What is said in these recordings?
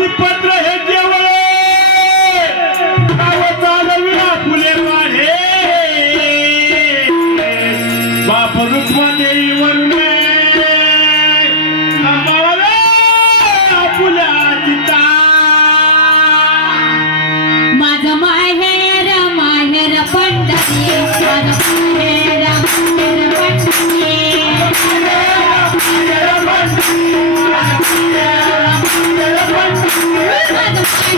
पत्र हे केवळ भावता नवी पुले माझे बापरूक वन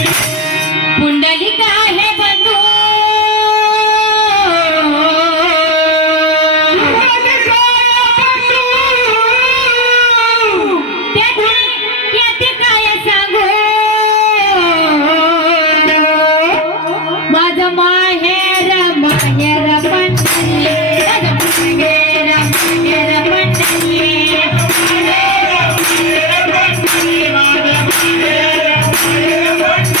Thank you.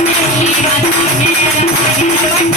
محترمہ شیرانی